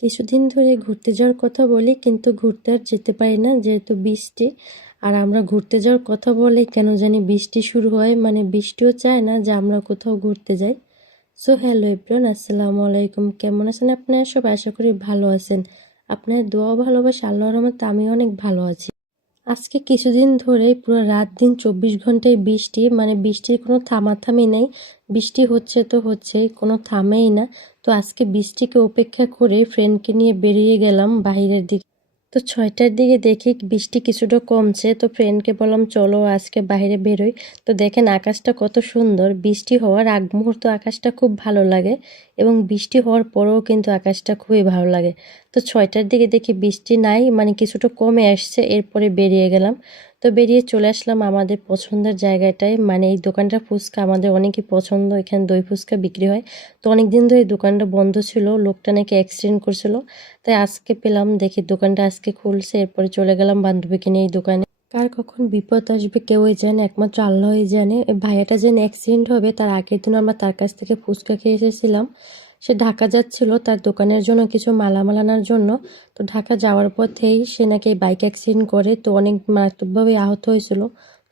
কিছুদিন ধরে ঘুরতে যাওয়ার কথা বলি, কিন্তু ঘুরতে আর যেতে পারি না যেহেতু বৃষ্টি। আর আমরা ঘুরতে যাওয়ার কথা বলে কেন জানি বৃষ্টি শুরু হয়, মানে বৃষ্টিও চায় না যে আমরা কোথাও ঘুরতে যাই। সো হ্যালো এভরিওয়ান, আসসালামু আলাইকুম। কেমন আছেন আপনারা সব? আশা করি ভালো আছেন। আপনার দোয়া ভালোবাসা আল্লাহর রহমতে আমি অনেক ভালো আছি। আজকে কিছুদিন ধরে পুরো রাত দিন 24 ঘন্টায় বৃষ্টি, মানে বৃষ্টির কোনো থামাথামি নেই। বৃষ্টি হচ্ছে তো হচ্ছেই, কোনো থামেই না। তো আজকে বৃষ্টিকে উপেক্ষা করে ফ্রেন্ডকে নিয়ে বেরিয়ে গেলাম বাইরের দিকে। তো 6টার দিকে দেখি বৃষ্টি কিছুটা কমছে, তো ফ্রেন্ডকে বললাম চলো আজকে বাইরে বেরোই। তো দেখেন আকাশটা কত সুন্দর। বৃষ্টি হওয়ার আগ মুহূর্ত আকাশটা খুব ভালো লাগে এবং বৃষ্টি হওয়ার পরেও কিন্তু আকাশটা খুবই ভালো লাগে। তো 6টার দিকে দেখি বৃষ্টি নাই, মানে কিছুটা কমে আসছে, এরপরে বেরিয়ে গেলাম। তো বেরিয়ে চলে আসলাম আমাদের পছন্দের জায়গাটায়, মানে এই দোকানটার ফুচকা আমাদের অনেকই পছন্দ। এখানে দই ফুচকা বিক্রি হয়। তো অনেকদিন ধরে দোকানটা বন্ধ ছিল, লোকটা নাকি অ্যাক্সিডেন্ট করছিল। তাই আজকে পেলাম, দেখি দোকানটা আজকে খুলছে। এরপরে চলে গেলাম বান্ধবীকে নিয়ে এই দোকানে। কার কখন বিপদ আসবে কেউই জানে, একমাত্র আল্লাহই জানে। এই ভাইয়াটা যেন অ্যাক্সিডেন্ট হবে তার আগের দিন আমরা তার কাছ থেকে ফুচকা খেয়ে এসেছিলাম। সে ঢাকা যাচ্ছিল তার দোকানের জন্য কিছু মালামাল আনার জন্য। তো ঢাকা যাওয়ার পথেই সে নাকি বাইক অ্যাক্সিডেন্ট করে, তো অনেক মারাত্মকভাবে আহত হয়েছিল।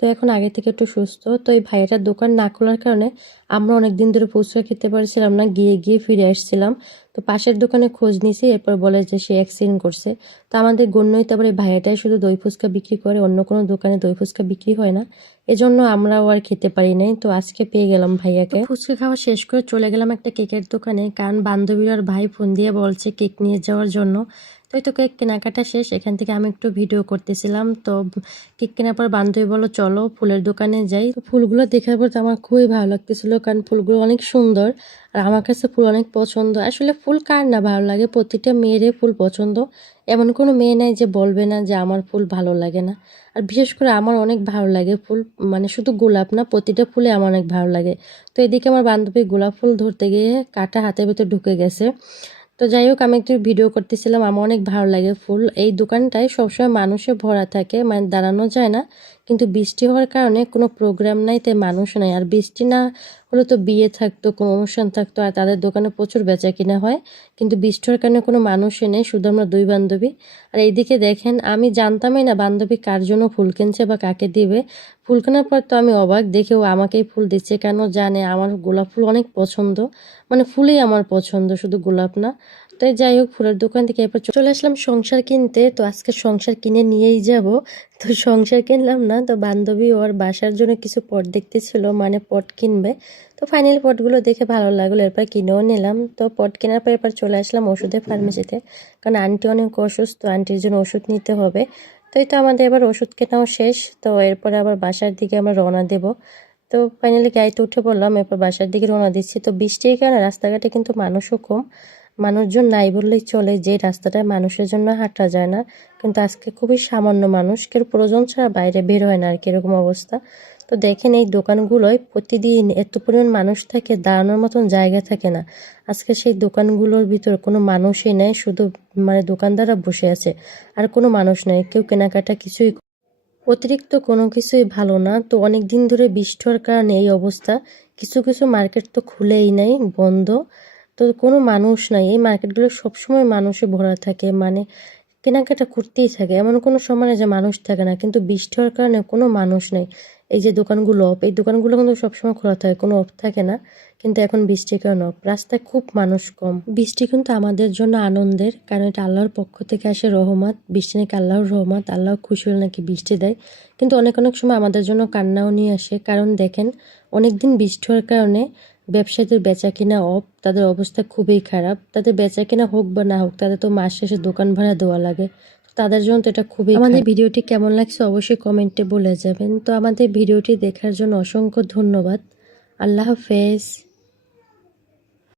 তো এখন আগে থেকে একটু সুস্থ। তো এই ভাইয়াটার দোকান না খোলার কারণে আমরা অনেক দিন ধরে ফুচকা খেতে পারছিলাম না, গিয়ে গিয়ে ফিরে আসছিলাম। তো পাশের দোকানে খোঁজ নিয়েছি, এরপর বলে যে সে অ্যাক্সিডেন্ট করছে। তো আমাদের গণ্যই তারপরে ভাইয়াটাই শুধু দই ফুচকা বিক্রি করে, অন্য কোনো দোকানে দই ফুচকা বিক্রি হয় না। এজন্য আমরাও আর খেতে পারি নাই। তো আজকে পেয়ে গেলাম ভাইয়াকে। ফুচকা খাওয়া শেষ করে চলে গেলাম একটা কেকের দোকানে, কারণ বান্ধবীর আর ভাই ফোন দিয়ে বলছে কেক নিয়ে যাওয়ার জন্য। তো এই তো কেক কেনাকাটা শেষ, এখান থেকে আমি একটু ভিডিও করতেছিলাম। তো কেক কেনার পর বান্ধবী বলল চলো ফুলের দোকানে যাই। তো ফুলগুলো দেখার পর তো আমার খুবই ভালো লাগতেছিল, কারণ ফুলগুলো অনেক সুন্দর। আর আমার কাছে ফুল অনেক পছন্দ। আসলে ফুল কার না ভালো লাগে, প্রতিটা মেয়েরই ফুল পছন্দ। এমন কোনো মেয়ে নাই যে বলবে না যে আমার ফুল ভালো লাগে না। আর বিশেষ করে আমার অনেক ভালো লাগে ফুল, মানে শুধু গোলাপ না, প্রতিটা ফুলে আমার অনেক ভালো লাগে। তো এদিকে আমার বান্ধবী গোলাপ ফুল ধরতে গিয়ে কাটা হাতের ভিতর ঢুকে গেছে। তো যাই হোক, আমি একটু ভিডিও করতেছিলাম। আমার অনেক ভালো লাগে ফুল। এই দোকানটায় সবসময় মানুষে ভরা থাকে, মানে দাঁড়ানো যায় না। কিন্তু বৃষ্টি হওয়ার কারণে কোনো প্রোগ্রাম নাই, তাই মানুষ নাই। আর বৃষ্টি না হলে তো বিয়ে থাকতো, কোনো অনুষ্ঠান থাকতো, আর তাদের দোকানে প্রচুর বেচা কিনা হয়। কিন্তু বৃষ্টি হওয়ার কারণে কোনো মানুষই নেই, শুধু আমরা দুই বান্ধবী। আর এইদিকে দেখেন, আমি জানতামই না বান্ধবী কার জন্য ফুল কিনছে বা কাকে দিবে। ফুল কেনার পর তো আমি অবাক, দেখেও আমাকেই ফুল দিচ্ছে কেন জানে আমার গোলাপ ফুল অনেক পছন্দ। মানে ফুলই আমার পছন্দ, শুধু গোলাপ না। তাই যাই হোক, ফুলের দোকান থেকে এরপর চলে আসলাম সংসার কিনতে। তো আজকে সংসার কিনে নিয়েই যাব। তো সংসার কিনলাম না, তো বান্ধবী ওর বাসার জন্য কিছু পট দেখতেছিল, মানে পট কিনবে। তো ফাইনালি পটগুলো দেখে ভালো লাগলো, এরপর কিনেও নিলাম। তো পট কেনার পর এরপর চলে আসলাম ওষুধের ফার্মেসিতে, কারণ আন্টি অনেক অসুস্থ, আন্টির জন্য ওষুধ নিতে হবে। তো এই তো আমাদের এবার ওষুধ কেনাও শেষ। তো এরপরে আবার বাসার দিকে আমরা রওনা দেব। তো ফাইনালি গাড়িতে উঠে পড়লাম, এরপর বাসার দিকে রওনা দিচ্ছি। তো বৃষ্টির কারণে রাস্তাঘাটে কিন্তু মানুষও কম, মানুষজন নাই বললেই চলে। যে রাস্তাটায় মানুষের জন্য হাঁটা যায় না, কিন্তু আজকে খুবই সামান্য মানুষ, কেউ প্রয়োজন ছাড়া বাইরে বের হয় না আর কিরকম অবস্থা। তো দেখেন এই দোকানগুলোয় প্রতিদিন এত পরিমাণ মানুষ থাকে, দাঁড়ানোর মতন জায়গা থাকে না। আজকে সেই দোকানগুলোর ভিতর কোনো মানুষই নেই, শুধু মানে দোকানদাররা বসে আছে, আর কোনো মানুষ নেই, কেউ কেনাকাটা কিছুই। অতিরিক্ত কোনো কিছুই ভালো না। তো অনেক দিন ধরে বৃষ্টি হওয়ার কারণে এই অবস্থা। কিছু কিছু মার্কেট তো খুলেই নাই, বন্ধ। তো কোনো মানুষ নাই, এই মার্কেটগুলো সবসময় মানুষে ভরা থাকে, মানে কেনাকাটা করতেই থাকে, এমন কোনো সময় না যে মানুষ থাকে না। কিন্তু বৃষ্টি হওয়ার কারণে কোনো মানুষ নেই। এই যে দোকানগুলো অফ, এই দোকানগুলো কিন্তু সবসময় খোলা থাকে, কোনো অফ থাকে না। কিন্তু এখন বৃষ্টির কারণে অফ, রাস্তায় খুব মানুষ কম। বৃষ্টি কিন্তু আমাদের জন্য আনন্দের, কারণ এটা আল্লাহর পক্ষ থেকে আসে রহমত। বৃষ্টি নাকি আল্লাহর রহমত, আল্লাহ খুশি হলে নাকি বৃষ্টি দেয়। কিন্তু অনেক অনেক সময় আমাদের জন্য কান্নাও নিয়ে আসে, কারণ দেখেন অনেক দিন বৃষ্টি হওয়ার কারণে ব্যবসায়ীদের বেচা কিনা অফ, তাদের অবস্থা খুবই খারাপ। তাদের বেচা কিনা হোক বা না হোক, তাদের তো মাস শেষে দোকান ভাড়া দেওয়া লাগে। তাদের জন্য তো এটা খুবই। আমাদের ভিডিওটি কেমন লাগছে অবশ্যই কমেন্টে বলে যাবেন। তো আমাদের ভিডিওটি দেখার জন্য অসংখ্য ধন্যবাদ। আল্লাহ হাফেজ।